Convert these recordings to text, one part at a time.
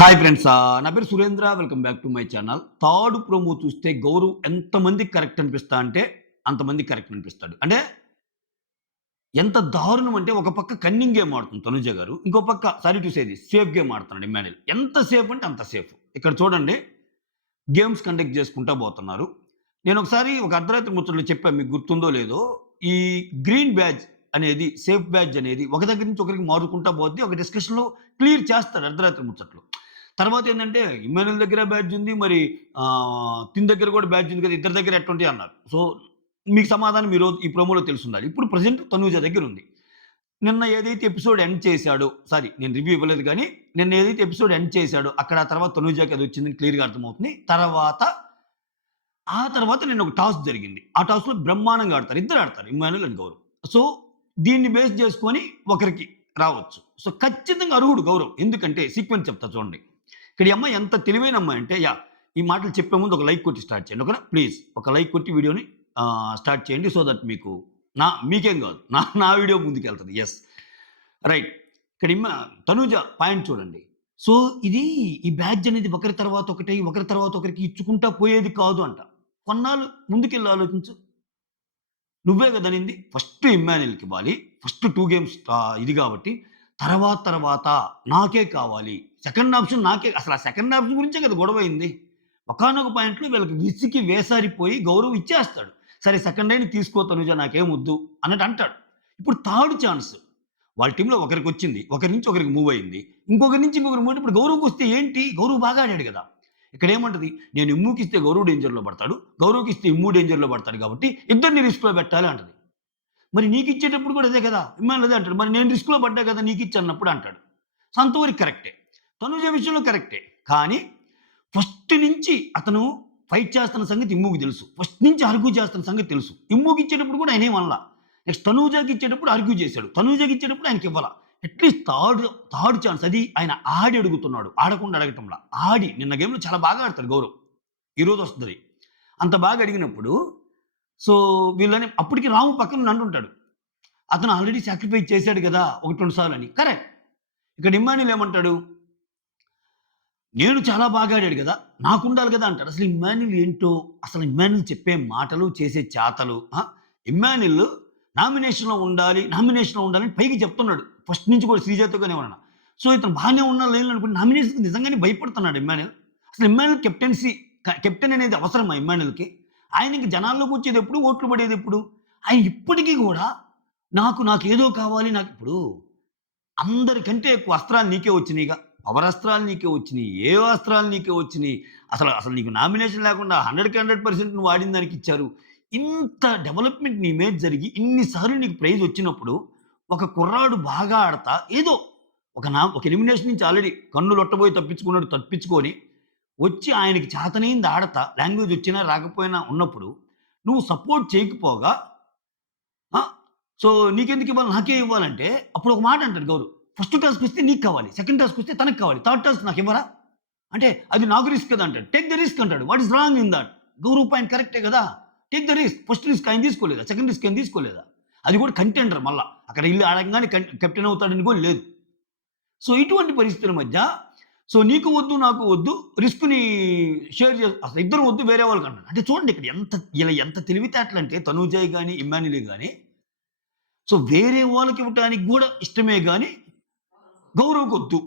Hi friends. నా పేరు Surendra. Welcome back to my channel. Third promo చూస్తే గౌరవ్ ఎంతమందికి కరెక్ట్ అనిపిస్తా అంటే అంతమందికి కరెక్ట్ అనిపిస్తాడు. అంటే ఎంత దారుణం అంటే ఒక పక్క కన్నింగ్ గేమ్ ఆడుతుంది తనుజ గారు. ఇంకో పక్క sorry to say this safe game ఆడుతున్నాడు ఇమ్మాన్యుల్. ఎంత సేఫ్ అంటే అంత సేఫ్. ఇక్కడ చూడండి గేమ్స్ కండక్ట్ చేసుకుంటా పోతున్నారు. నేను ఒకసారి ఒక అర్ధరాత్రి ముచ్చట్లు చెప్పాను, మీకు గుర్తుందో లేదో. ఈ గ్రీన్ బ్యాడ్జ్ అనేది సేఫ్ బ్యాడ్జ్ అనేది ఒక దగ్గర నుంచి ఒకరికి మారుకుంటా పోద్ది. ఒక డిస్కషన్‌లో క్లియర్ చేస్తాడు అర్ధరాత్రి ముచ్చట్లు. తర్వాత ఏందంటే ఇమ్మాన్యుల్ దగ్గర బ్యాడ్జ్ ఉంది. మరి తిన్ దగ్గర కూడా బ్యాడ్జ్ ఉంది కదా! ఇద్దరి దగ్గర ఎట్టుంటాయి అన్నారు. సో, మీకు సమాధానం ఈరోజు ఈ ప్రోమోలో తెలిసుండాలి. ఇప్పుడు ప్రెజెంట్ తనూజ దగ్గర ఉంది. నిన్న ఏదైతే ఎపిసోడ్ ఎండ్ చేశాడో సారీ నేను రివ్యూ ఇవ్వలేదు గానీ, నిన్న ఏదైతే ఎపిసోడ్ ఎండ్ చేశాడో అక్కడ ఆ తర్వాత తనూజకి అది వచ్చిందని క్లియర్‌గా అర్థమవుతుంది. ఆ తర్వాత నిన్న ఒక టాస్క్ జరిగింది. ఆ టాస్క్‌లో బ్రహ్మాండంగా ఆడతారు. ఇద్దరు ఆడతారు ఇమ్మాన్యుల్ అండ్ గౌరవ్. సో, దీన్ని బేస్ చేసుకొని ఒకరికి రావచ్చు. సో, ఖచ్చితంగా అర్హుడు గౌరవ్. ఎందుకంటే సీక్వెన్స్ చెప్తా చూడండి. ఇక్కడ ఈ అమ్మాయి ఎంత తెలివైన అమ్మాయి అంటే ఈ మాటలు చెప్పే ముందు ఒక లైక్ కొట్టి స్టార్ట్ చేయండి. ఓకేనా? ప్లీజ్ ఒక లైక్ కొట్టి వీడియోని స్టార్ట్ చేయండి. సో దట్ మీకేం కాదు. నా వీడియో ముందుకెళ్తది. యెస్. రైట్. ఇక్కడ తనూజ పాయింట్ చూడండి. సో, ఈ బ్యాడ్జ్ అనేది ఒకరి తర్వాత ఒకటి, ఒకరి తర్వాత ఒకరికి ఇచ్చుకుంటా పోయేది కాదు అంట. కొన్నాళ్ళు ముందుకెళ్ళి ఆలోచించు. నువ్వే గదనింది. ఫస్ట్ ఇమ్మాన్యుల్‌కివ్వాలి. ఫస్ట్ 2 గేమ్స్ ఇది గాబట్టి, తర్వాత నాకే కావాలి. సెకండ్ ఆప్షన్ నాకే అసలు ఆ సెకండ్ ఆప్షన్ గురించే కదా గొడవయింది. ఒకానొక పాయింట్‌లో వీళ్ళకి విసికి వేసారిపోయి గౌరవ్ ఇచ్చేస్తాడు. సరే సెకండ్ అయిన తీసుకో తనుజ నాకేమొద్దు అన్నట్టు అంటాడు. ఇప్పుడు థర్డ్ ఛాన్స్. వాళ్ళ టీమ్‌లో ఒకరికొచ్చింది. ఒకరి నుంచి ఒకరికి మూవ్ అయింది. ఇంకొకరి నుంచి ఇంకొకరికి మూవ్ ఇప్పుడు గౌరవ్‌కొస్తే ఏంటి? గౌరవ్ బాగా ఆడాడు గదా! ఇక్కడేమంటది? నేను ఇమ్ముకిస్తే గౌరవ్ డేంజర్‌లో పడతాడు. గౌరవ్‌కిస్తే ఇమ్ము డేంజర్‌లో పడతాడు కాబట్టి ఇద్దరిని రిస్క్‌లో పెట్టాలి అంటది. మరి నీకిచ్చేటప్పుడు కూడా అదే కదా! ఇమ్మానుల్ అదే అంటాడు. మరి నేను రిస్క్‌లో పడ్డా కదా! నీకిచ్చన్నప్పుడు అంటాడు. సో, అంతవరకు కరెక్టే. తనుజ విషయంలో కరెక్టే. కానీ ఫస్ట్ నుంచి అతను ఫైట్ చేస్తున్న సంగతి ఇమ్ముకి తెలుసు. ఫస్ట్ నుంచి ఆర్గ్యూ చేస్తున్న సంగతి తెలుసు. ఇమ్ముకిచ్చేటప్పుడు కూడా ఆయనేమనల. నెక్స్ట్ తనూజకి ఇచ్చేటప్పుడు ఆర్గ్యూ చేశాడు. తనూజకి ఇచ్చేటప్పుడు ఆయనకివ్వల. అట్‌లీస్ట్ థర్డ్ ఛాన్స్ అది ఆయన ఆడి అడుగుతున్నాడు. ఆడకుండా అడగటంలా. ఆడి నిన్న గేమ్‌లో చాలా బాగా ఆడతాడు గౌరవ్. ఈరోజు వస్తదది. అంత బాగా అడిగినప్పుడు సో, వీళ్ళని అప్పటికి రాము పక్కన అంటుంటాడు. అతను ఆల్రెడీ సాక్రిఫైస్ చేశాడు గదా! 1, 2 సార్లని. కరెక్ట్. ఇక్కడ ఇమ్మాన్యుల్ ఏమంటాడు? నేను చాలా బాగా ఆడాడు గదా! నాకుండాలి గదా! అంటాడు. అసలు ఇమ్మాన్యుల్ ఏంటో, అసలు ఇమ్మాన్యుల్ చెప్పే మాటలు, చేసే చేతలు ఇమ్మాన్యుల్ నామినేషన్‌లో ఉండాలని పైకి చెప్తున్నాడు. ఫస్ట్ నుంచి కూడా శ్రీజాతోగానే ఉన్నా. సో, ఇతను బాగానే ఉన్న లైన్‌లో అనుకుంటే నామినేషన్‌కి నిజంగానే భయపడుతున్నాడు ఇమ్మాన్యుల్. అసలు ఇమ్మాన్యుల్ కెప్టెన్ అనేది అవసరమా ఇమ్మాన్యుల్‌కి? ఆయనకి జనాల్లోకి వచ్చేదెప్పుడు? ఓట్లు పడేదెప్పుడు? ఆయన ఇప్పటికి గూడా నాకేదో కావాలి ఇప్పుడు అందరికంటే ఎక్కువ అస్త్రాలు నీకే వచ్చినియిగా. పవర్ అస్త్రాలు నీకే వచ్చినియి. ఏ అస్త్రాలు నీకే వచ్చినియి. అసలు నీకు నామినేషన్ లేకుండా 100కి 100% నువ్వు వాడిన దానికిచ్చారు. ఇంత డెవలప్‌మెంట్ నీ మీద జరిగి ఇన్ని సార్లు నీకు ప్రైజ్ వచ్చినప్పుడు, ఒక కుర్రాడు బాగా ఆడతా ఏదో ఒక ఎలిమినేషన్ నుంచి ఆల్రెడీ కన్నులొట్టబోయి తప్పించుకొని వచ్చి ఆయనకి చేతనైంది ఆడతా లాంగ్వేజ్ వచ్చినా రాకపోయినా ఉన్నప్పుడు, నువ్వు సపోర్ట్ చేయకపోగా ఆ! సో, నీకెందుకివ్వాలి? నాకే ఇవ్వాలంటే, అప్పుడు ఒక మాట అంటాడు గౌరవ్. ఫస్ట్ టాస్క్ వస్తే నీకు కావాలి. సెకండ్ టాస్క్ వస్తే తనకి కావాలి. థర్డ్ టాస్క్ నాకివ్వరా? అంటే అది నాకు రిస్క్ కదా! అంటాడు. టేక్ ద రిస్క్ అంటాడు. What is wrong in that? Gaurav point కరెక్టే కదా! Take the risk. First risk ఆయన తీసుకోలేదా? సెకండ్ రిస్క్ ఆయన తీసుకోలేదా? అది కూడా కంటెండర్ మళ్ళా. అక్కడ ఎళ్లి ఆడంగానే కెప్టెన్ అవుతాడని కూడా లేదు. సో, ఇటువంటి పరిస్థితుల మధ్య నీకు వద్దు, నాకు వద్దు. రిస్క్‌ని షేర్ అసలు ఇద్దరం వద్దు వేరే వాళ్ళకంటాడు. అంటే చూడండి ఇక్కడ ఎంత తెలివితేటలంటే తనూజయ్ గాని, ఇమ్మాన్యుల్ గాని వేరే వాళ్ళకివ్వటానికి గూడా ఇష్టమే గాని, గౌరవ్‌కొద్దు.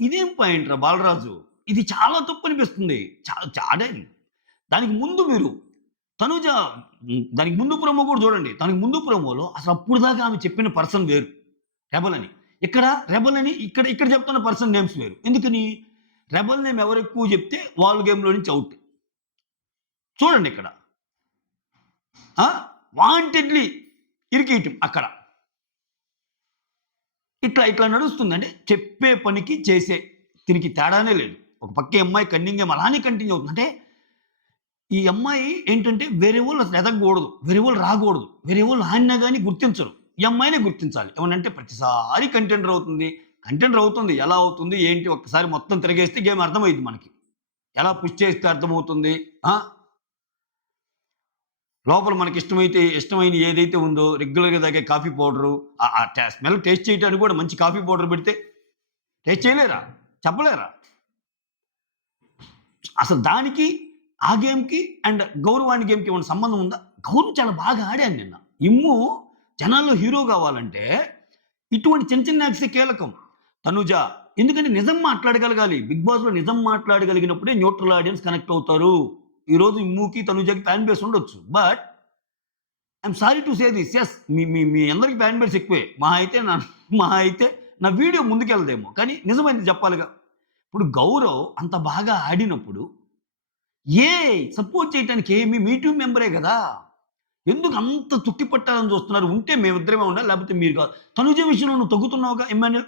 ఇదేం పాయింట్‌రా బాలరాజు? ఇది చాలా తప్పనిపిస్తుంది. చా చాడే దానికి ముందు మీరు తనూజ దానికి ముందు ప్రోమో కూడా చూడండి. దానికి ముందు ప్రోమోలో అసలు అప్పటిదాకా ఆమె చెప్పిన పర్సన్ వేరు. రెబెల్ అని. రెబెల్ అని ఇక్కడ చెప్తున్న పర్సన్ నేమ్స్ వేరు. ఎందుకని? రెబెల్ నేమ్ ఎవరెక్కువ చెప్తే వాళ్ళు గేమ్‌లో నుంచి ఔట్. చూడండి ఇక్కడ. వాంటెడ్‌లీ ఇరికియటం అక్కడ. ఇట్లా నడుస్తుందండి. చెప్పే పనికి చేసే దీనికి తేడానే లేదు. ఒక పక్క ఈ అమ్మాయి కన్నింగ్ గేమ్ అలానే కంటిన్యూ అవుతుంది. అంటే ఈ అమ్మాయి ఏంటంటే వేరే వాళ్ళు అసలు ఎదగకూడదు. వేరే వాళ్ళు రాకూడదు. వేరే వాళ్ళు ఆడినా గాని గుర్తించరు. ఈ అమ్మాయినే గుర్తించాలి. ఏమనంటే ప్రతిసారి కంటెండర్ అవుతుంది. కంటెండర్ అవుతుంది. ఎలా అవుతుంది? ఏంటి? ఒక్కసారి మొత్తం తిరగేస్తే గేమ్ అర్థమైద్ది మనకి. ఎలా పుష్ చేస్తే అర్థమవుతుంది. ఆ! లోపల ఇష్టమైన ఏదైతే ఉందో రెగ్యులర్‌గా తాగే కాఫీ పౌడరు స్మెల్ టేస్ట్ చేయడానికి కూడా మంచి కాఫీ పౌడర్ పెడితే టేస్ట్ చేయలేరా? చెప్పలేరా? అసలు దానికి, ఆ గేమ్‌కి అండ్ గౌరవాని గేమ్‌కి ఏమన్నా సంబంధం ఉందా? గౌరవ్ చాలా బాగా ఆడాను నిన్న. ఇమ్ము జనాల్లో హీరో గావాలంటే ఇటువంటి చిన్న చిన్న యాక్ట్సే కీలకం. తనుజ ఎందుకంటే నిజం మాట్లాడగలగాలి. 'బిగ్ బాస్‌లో' నిజం మాట్లాడగలిగినప్పుడే న్యూట్రల్ ఆడియన్స్ కనెక్ట్ అవుతారు. ఈరోజు ఇమ్ముకి, తనుజకి ఫ్యాన్ బేస్ ఉండొచ్చు. But I'm sorry to say this. Yes, మీ మీ మీ అందరికి ఫ్యాన్ బేస్ ఎక్కువే. మహా అయితే నా వీడియో ముందుకెళ్ళదేమో. కానీ నిజమైనది చెప్పాలిగా. ఇప్పుడు గౌరవ్ అంత బాగా ఆడినప్పుడు సపోర్ట్ చేయటానికి మీ టీమ్ మెంబరే గదా! ఎందుకు అంత తుక్కి పట్టాలని చూస్తున్నారు? ఉంటే మేమిద్దరమే ఉండాలి. లేకపోతే మీరు కాదు. తనుజ విషయంలో నువ్వు తగ్గుతున్నావుగా ఇమ్మాన్యూల్.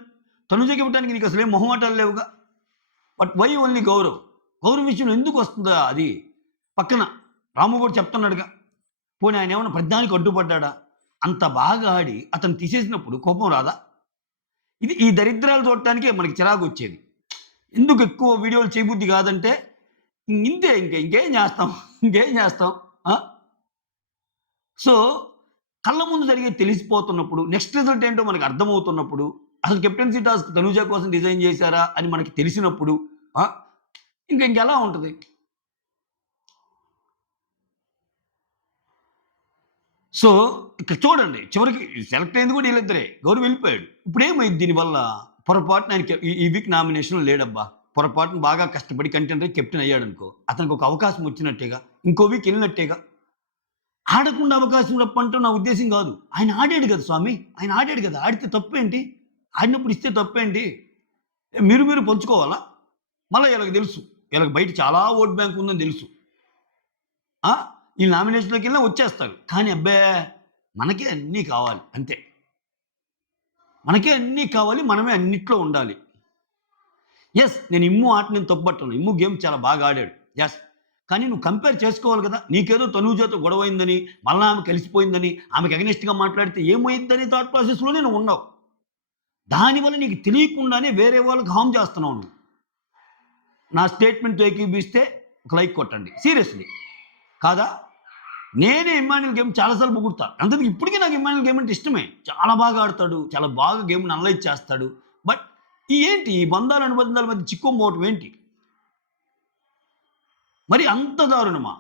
తనుజకి ఇవ్వడానికి నీకు అసలేం మొహమాటాలు లేవుగా. But why only Gaurav? Gaurav విషయంలో ఎందుకు వస్తుందా అది? పక్కన రాము కూడా చెప్తున్నాడుగా. పోనీ ఆయనేమన్నా ప్రతిదానికి అడ్డుపడ్డాడా? అంత బాగా ఆడి అతన్ని తీసేసినప్పుడు కోపం రాదా? ఈ దరిద్రాలు చూడటానికే మనకి చిరాకొచ్చేది. ఎందుకు ఎక్కువ వీడియోలు చేయబుద్ధి కాదంటే ఇంతే ఇంకేం చేస్తాం? ఇంకేం చేస్తాం? ఆ! సో, కళ్ళ ముందు జరిగేది తెలిసిపోతున్నప్పుడు, నెక్స్ట్ రిజల్ట్ ఏంటో మనకు అర్థమవుతున్నప్పుడు, అసలు కెప్టెన్సీ టాస్క్ తనూజ కోసం డిజైన్ చేశారా అని మనకి తెలిసినప్పుడు ఆ! ఇంకెలా ఉంటది? సో, ఇక్కడ చూడండి చివరికి సెలెక్ట్ అయింది కూడా ఈళ్ళిద్దరే. గౌరవ్ వెళ్ళిపోయాడు. ఇప్పుడేమైంది దీనివల్ల? పొరపాటున ఆయనకి ఈ వీక్ నామినేషన్‌లో లేడబ్బా! పొరపాటున బాగా కష్టపడి కంటెండర్ కెప్టెన్ అయ్యాడనుకో, అతనికి ఒక అవకాశం వచ్చినట్టేగా. ఇంకో వీక్ ఎళ్ళినట్టేగా. ఆడకుండా అవకాశం రప్పంటం నా ఉద్దేశ్యం గాదు. ఆయన ఆడాడు గదా స్వామి. ఆయన ఆడాడు గదా! ఆడితే తప్పేంటి? ఆడినప్పుడు ఇస్తే తప్పేంటి? మీరు పంచుకోవాలా? మళ్ళా ఈళ్ళకి తెలుసు. ఈళ్ళకి బయట చాలా ఓట్ బ్యాంక్ ఉందని తెలుసు. ఆ! ఈ నామినేషన్‌లోకెళ్ళినా వచ్చేస్తారు. కానీ అబ్బే! మనకే అన్నీ కావాలి అంతే. మనకే అన్నీ కావాలి. మనమే అన్నిట్లో ఉండాలి. యెస్, నేను ఇమ్ము ఆట నేను తప్పుపట్టను. ఇమ్ము గేమ్ చాలా బాగా ఆడాడు. యెస్. కానీ నువ్వు కంపేర్ చేసుకోవాలి కదా! నీకేదో తనూజతో గొడవయిందని, మళ్ళా ఆమె కలిసిపోయిందని, ఆమెకి అగెయినెస్ట్‌గా మాట్లాడితే ఏమైద్దని థాట్ ప్రాసెస్‌లోనే నువ్వున్నావు. దానివల్ల నీకు తెలియకుండానే వేరే వాళ్ళకి హార్మ్ చేస్తున్నావు నువ్వు. నా స్టేట్మెంట్‌తో ఏకీభవిస్తే ఒక లైక్ కొట్టండి. సీరియస్‌లీ. కాదా? నేనే ఇమ్మాన్యూల్ గేమ్ చాలా సార్లు పొగుడుతా. అంతెందుకు ఇప్పటికి నాకు ఇమ్మాన్యూల్ గేమ్ అంటే ఇష్టమే. చాలా బాగా ఆడతాడు. చాలా బాగా గేమ్‌ని అనలైజ్ చేస్తాడు. బట్ ఈ బంధాలు, అనుబంధాల మధ్య చిక్కుకుపోవటం ఏంటి? మరి అంత దారుణమా?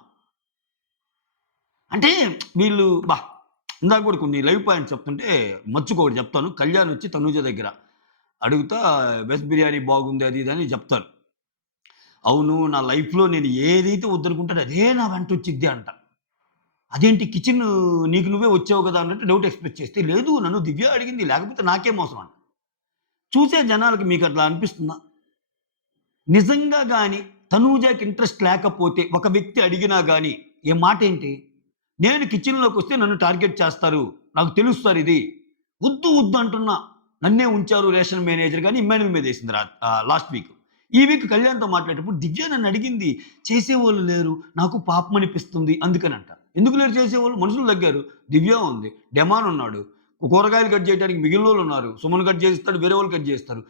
అంటే వీళ్ళు ఇందాక కూడా కొన్ని లైవ్ పాయింట్స్ చెప్తుంటే మచ్చుకోకటి చెప్తాను. కళ్యాణ్ వచ్చి తనూజ దగ్గర అడుగుతా వెజ్ బిర్యానీ బాగుంది అది ఇది అని చెప్తారు. అవును, నా లైఫ్‌లో నేను ఏదైతే వద్దనుకుంటానో అదే నా వెంటొచ్చిద్ది అంట. అదేంటి కిచెన్ నీకు నువ్వే వచ్చావు కదా అన్నట్టు డౌట్ ఎక్స్‌ప్రెస్ చేస్తే, లేదు నన్ను దివ్య అడిగింది లేకపోతే నాకేం అవసరం అంట. చూసే జనాలకి మీకు అట్లా అనిపిస్తుందా? నిజంగా గాని తనూజకి ఇంట్రెస్ట్ లేకపోతే ఒక వ్యక్తి అడిగినా గాని ఏ మాటేంటి? నేను కిచెన్‌లోకొస్తే నన్ను టార్గెట్ చేస్తారు. నాకు తెలుస్తదిది. వద్దు అంటున్నా. నన్నే ఉంచారు రేషన్ మేనేజర్ గాని ఇమ్మాన్యూల్ మీదేసింది లాస్ట్ వీక్. ఈ వీక్ కళ్యాణ్‌తో మాట్లాడేటప్పుడు దివ్య నన్నడిగింది. చేసేవాళ్ళు లేరు. నాకు పాపమనిపిస్తుంది అందుకనంట. ఎందుకు లేరు చేసేవాళ్ళు? మనుషులు తగ్గారు. దివ్య ఉంది. డెమాన్ ఉన్నాడు. కూరగాయలు కట్ చేయడానికి మిగిలినోళ్ళున్నారు. సుమన్ కట్ చేసిస్తాడు. వేరే వాళ్ళు కట్ చేస్తారు.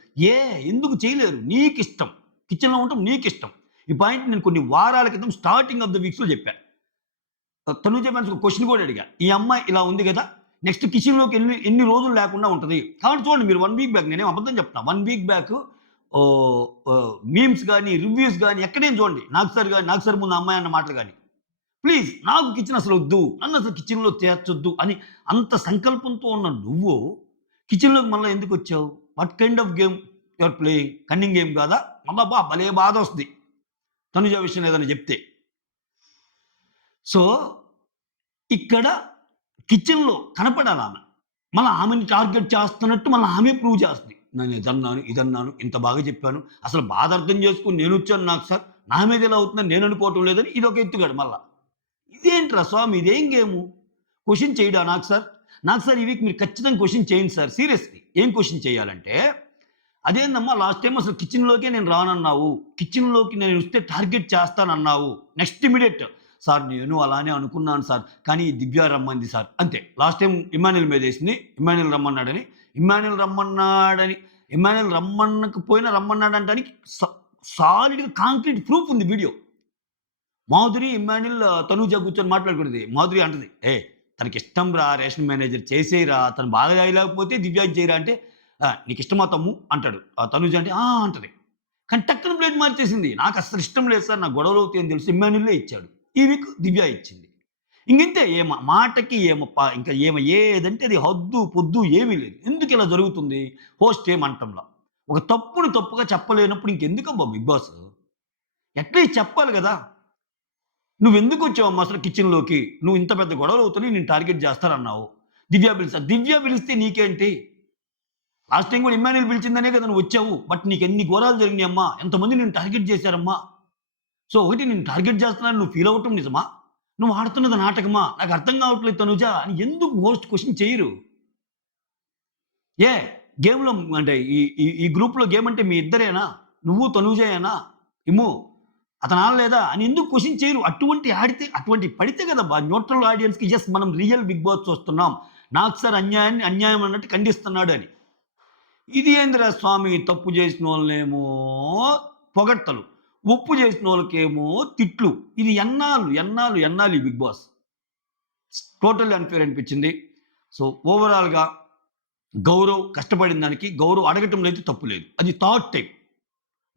ఎందుకు చేయలేరు? నీకిష్టం. కిచెన్‌లో ఉండటం నీకిష్టం. ఈ పాయింట్ నేను కొన్ని వారాల క్రితం స్టార్టింగ్ ఆఫ్ ద వీక్స్‌లో చెప్పా. తనూజ ఫ్యాన్స్ ఒక క్వెషన్ కూడా అడిగా. ఈ అమ్మాయి ఇలా ఉంది గదా! నెక్స్ట్ కిచెన్‌లోకి ఎన్ని రోజులు లేకుండా ఉంటది. కాబట్టి చూడండి మీరు 1 వీక్ బ్యాక్ నేనేం అబద్ధం చెప్తున్నా. 1 వీక్ బ్యాక్ మీమ్స్ గాని, రివ్యూస్ గాని ఎక్కడైనా చూడండి. నాకు సార్ ముందు ఆ అమ్మాయి అన్న మాటలు గాని. ప్లీజ్ నాకు కిచెన్ అసలొద్దు. నన్నసలు కిచెన్‌లో చేర్చొద్దు అని అంత సంకల్పంతో ఉన్న నువ్వు కిచెన్‌లోకి మళ్ళా ఎందుకొచ్చావు? What kind of game you are playing? Cunning game కాదా? మళ్ళా భలే బాధొస్తది. తనుజ విషయంలో ఏదైనా చెప్తే. సో, ఇక్కడ కిచెన్‌లో కనపడాలామె. మళ్ళా ఆమెని టార్గెట్ చేస్తున్నట్టు మళ్ళా ఆమె ప్రూవ్ చేస్తది. నేను ఇదన్నాను, ఇదన్నాను, ఇంత బాగా చెప్పాను. అసలు బాధ అర్థం చేసుకొని నేనొచ్చాను నాకు సార్. నా మీద ఇలా అవుతుందని నేను అనుకోవటం లేదని ఇదొక ఎత్తుగడ మళ్ళా. ఇదేంట్రా స్వామి ఇదేం గేము? క్వెషన్ చేయడా నాకు సార్? నాకు సార్ ఈ వీక్ మీరు ఖచ్చితంగా క్వెషన్ చేయండి సార్. సీరియస్‌లీ. ఏం క్వెషన్ చేయాలంటే, అదేందమ్మా లాస్ట్ టైమ్ అసలు కిచెన్‌లోకే నేను రానన్నావు. కిచెన్‌లోకి నేనొస్తే టార్గెట్ చేస్తానన్నావు. నెక్స్ట్ ఇమ్మీడియేట్ సార్ నేను అలానే అనుకున్నాను సార్. కానీ ఈ దివ్య రమ్మంది సార్. అంతే. Last time ఇమ్మాన్యూల్ మీదేసింది. ఇమ్మాన్యూల్ రమ్మన్నాడని. ఇమ్మాన్యూల్ రమ్మన్నాడని ఇమ్మాన్యూల్ రమ్మనకపోయినా రమ్మన్నాడంటానికి సాలిడ్‌గా కాంక్రీట్ ప్రూఫ్ ఉంది వీడియో. మాధురి, ఇమ్మాన్యూల్, తనూజ కూర్చొని మాట్లాడుకునేది. మాధురి అంటది, తనకిష్టం రా రేషన్ మేనేజర్ చేసేయరా. తను బాగా చేయలేకపోతే దివ్యాకి చేయరా అంటే, నీకిష్టమా తమ్ము అంటాడు. తనూజ అంటే, అంటది. కానీ టక్కున ప్లేట్ మార్చేసింది. నాకస్సలు ఇష్టం లేదు సార్. నాకు గొడవలవుతాయని తెలిసి ఇమ్మాన్యుయలే ఇచ్చాడు. ఈ వీక్ దివ్య ఇచ్చింది. ఇంగింతే మాటకి ఇంకా ఏదంటే అది హద్దు, పొద్దు ఏమీ లేదు. ఎందుకిలా జరుగుతుంది? హోస్ట్ ఏమంటంలా. ఒక తప్పుని తప్పుగా చెప్పలేనప్పుడు ఇంకెందుకబ్బా బిగ్ బాస్? అట్లీస్ట్ చెప్పాలి గదా! "నువ్వెందుకొచ్చావమ్మా అసలు కిచెన్‌లోకి? నువ్వు ఇంత పెద్ద గొడవలవుతున్నాయి నిన్ను టార్గెట్ చేస్తారన్నావు. దివ్య పిలిస్తే నీకేంటి? లాస్ట్ టైమ్ కూడా ఇమ్మాన్యుయల్ పిలిచిందనే కదా నువ్వొచ్చావు. బట్ నీకెన్ని ఘోరాలు జరిగినాయమ్మా. ఎంతమంది నిన్ను టార్గెట్ చేశారమ్మా. సో, ఒకటి నిన్ను టార్గెట్ చేస్తున్నారని నువ్వు ఫీల్ అవ్వటం నిజమా? నువ్వు ఆడుతున్నది నాటకమా? నాకు అర్థం కావట్లేదు తనుజ అని ఎందుకు హోస్ట్ క్వెషన్ చేయరు? ఏ గేమ్‌లో అంటే ఈ ఈ ఈ గ్రూప్‌లో గేమ్ అంటే మీ ఇద్దరేనా? నువ్వు తనూజయేనా? ఇమ్ము అతను ఆడలేదా? అని ఎందుకు క్వెషన్ చేయరు? అటువంటి పడితే కదబ్బా న్యూట్రల్ ఆడియన్స్‌కి యెస్ మనం రియల్ బిగ్ బాస్ చూస్తున్నాం. నాకు సార్ అన్యాయం అన్నట్టు ఖండిస్తున్నాడు అని. ఇది ఏందిరా స్వామి తప్పు చేసినోళ్ళనేమో పొగడ్తలు. ఒప్పు చేసినోళ్ళకేమో తిట్లు. ఇది ఎన్నాళ్ళు ఈ బిగ్ బాస్. టోటల్లీ అన్‌ఫెయిర్ అనిపించింది. సో, ఓవరాల్‌గా గౌరవ్ కష్టపడిన దానికి గౌరవ్ అడగటంలో అయితే తప్పు లేదు. అది third time.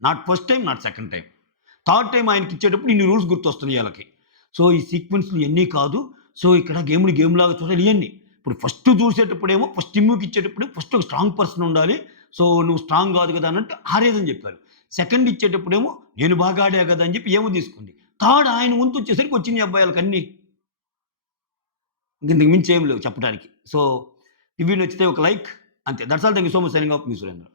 Not first time, not second time. Third time ఆయనకిచ్చేటప్పుడు ఇన్ని రూల్స్ గుర్తొస్తున్నాయి ఆళ్ళకి. సో, ఈ సీక్వెన్స్‌లు ఇయన్నీ కాదు. సో, ఇక్కడ గేమ్‌ని గేమ్‌లాగా చూడాలి ఇయన్నీ. ఇప్పుడు ఫస్ట్ చూసేటప్పుడేమో ఫస్ట్ ఇమ్యూకి ఇచ్చేటప్పుడు ఫస్ట్ ఒక స్ట్రాంగ్ పర్సన్ ఉండాలి. సో, నువ్వు స్ట్రాంగ్ కాదు కదా అన్నట్టు ఆ రీజన్ చెప్పారు. సెకండ్ ఇచ్చేటప్పుడేమో నేను బాగా ఆడా కదా అని చెప్పి ఏమో తీసుకుంది. థర్డ్ ఆయన వంతు వచ్చేసరికి వచ్చినాయి అబ్బాయి ఆళ్ళకన్నీ. ఇంతకు మించి ఏమి లేవు చెప్పడానికి. సో, ఈ వీడియో నచ్చితే ఒక లైక్ అంతే. That's all. Thank you so much. Signing off me Surendra.